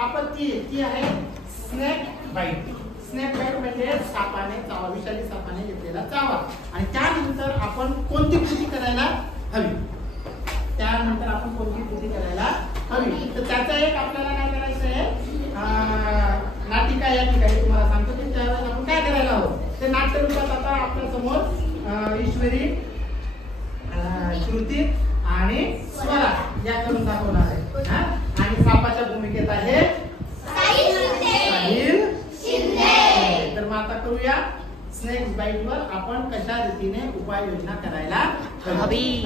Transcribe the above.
आपण ती आहे स्नेक बाईट. स्नेक बाईट म्हणजे सापाने चावा, विषारी सापाने घेतलेला चावा. आणि त्यानंतर आपण कोणती कृती करायला हवी, त्यानंतर आपण कोणती कृती करायला हवी, तर त्याचा एक आपल्याला काय करायचं आहे, नाटिका या ठिकाणी तुम्हाला सांगतो की त्यावेळेस आपण काय करायला हवं. ते नाट्य रूपात आता आपल्या समोर ईश्वरी, श्रुती आणि स्वरा या करून दाखवणार आहे. आणि सापाच्या भूमिकेत आहे साहिल शिंदे. तर मग आता करूया स्नेक बाईट वर आपण कशा रीतीने उपाययोजना करायला हवी.